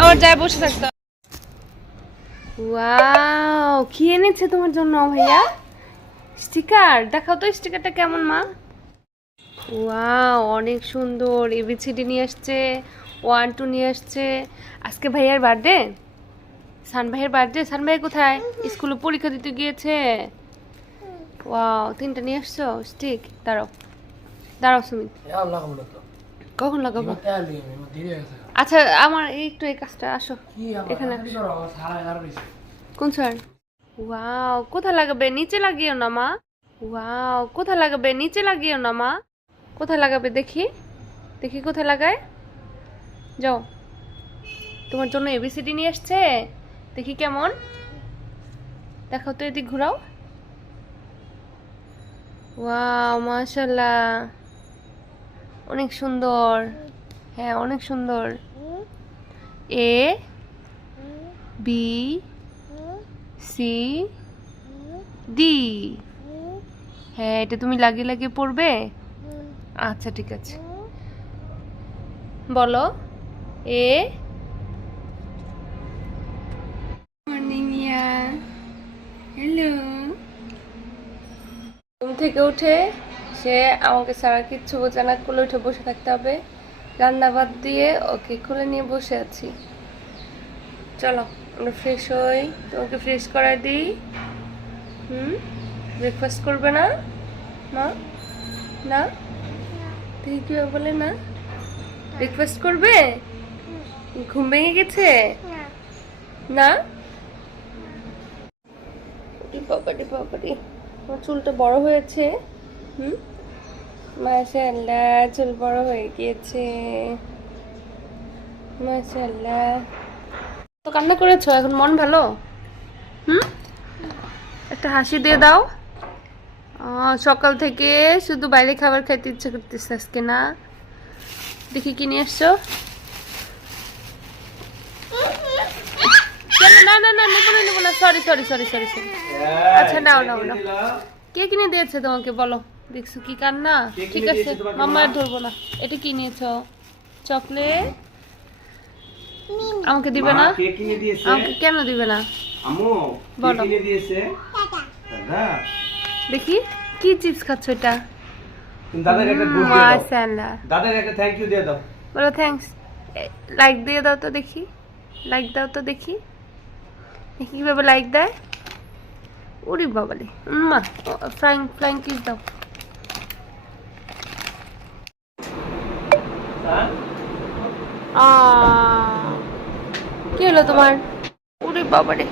আমার যায় বসে থাকতে। ওয়াও, কি এনেছে তোমার জন্য ভাইয়া? স্টিকার দেখাও তো, স্টিকারটা কেমন মা? ওয়াও, অনেক সুন্দর। এবিসিডি নিয়ে আসছে, 1 2 নিয়ে আসছে। আজকে ভাইয়ার বার্থডে, সান ভাইয়ের বার্থডে। সান ভাই কোথায়? স্কুলে পরীক্ষা দিতে গিয়েছে। ওয়াও, 3টা নিয়ে আসছো স্টিক। দাঁড়াও দাঁড়াও সুমিত, কখন লাগাবো? আচ্ছা আমার একটু এই কাজটা, আসো এখানে। কোন স্যার? ওয়াও, কোথায় লাগাবে? নিচে লাগিও না মা। ওয়াও, কোথায় লাগাবে? নিচে লাগিও না মা। কোথায় লাগাবে দেখি? দেখি কোথায় লাগায়। যাও, তোমার জন্য এবিসিডি নিয়ে আসছে। দেখি কেমন, দেখাও তো, এদিক ঘোরাও। ওয়াও, মাশাআল্লাহ, অনেক সুন্দর। হ্যাঁ অনেক সুন্দর। A B C D. হ্যাঁ, এটা তুমি লাগিয়ে লাগিয়ে পড়বে। আচ্ছা ঠিক আছে, বলো। এ মর্নিং ইয়া, হ্যালো। ঘুম থেকে উঠে সে আমাকে সারা কিচ্ছু বোঝে না, কোলে উঠে বসে থাকতে হবে। রান্না বাদ দিয়ে ওকে কোলে নিয়ে বসে আছি। চলো আমরা ফ্রেশ হই, তোমাকে ফ্রেশ করাই দিই। ব্রেকফাস্ট করবে না মা? না, তুই কি বলে না ব্রেকফাস্ট করবে? ঘুম ভেঙে গেছে না? বাবারে বাবারে, আমার চুলটা বড় হয়েছে। মাশাআল্লাহ, চুল বড় হয়ে গিয়েছে। মাশাআল্লাহ। তো কান্না করেছো, এখন মন ভালো? একটা হাসি দিয়ে দাও। সকাল থেকে শুধু বাইরে খাবার খাইতে ইচ্ছে করতেছে আজকে না? দেখি কি নিয়ে এসছো। না না না, নেবো না নেবো না, sorry sorry sorry sorry sorry. আচ্ছা নাও নাও নাও। কে কিনে দিয়েছে তোমাকে বলো? দেখছো কি কান্না? ঠিক আছে মাম্মা আর ধরবো না। এটা কি নিয়েছো? চকলেট। আমাকে দিবে না? কে কিনে দিয়েছে? আমাকে কেন দিবে না? আম্মু কে বলো। কিনে দিয়েছে? দাদা। দেখি কি চিপস খাচ্ছ এটা? তুমি দাদাকে একটা গুড দিয়ে দাও। মাশাআল্লাহ। দাদাকে একটা থ্যাংক ইউ দিয়ে দাও। বলো থ্যাঙ্কস। লাইক দিয়ে দাও তো দেখি, লাইক দাও তো দেখি। দেখি কিভাবে লাইক দেয়। ওরে বাবালে, মা ফ্লাইং ফ্লাইং কিস দাও। কি হলো তোমার? ওরে বাবারে।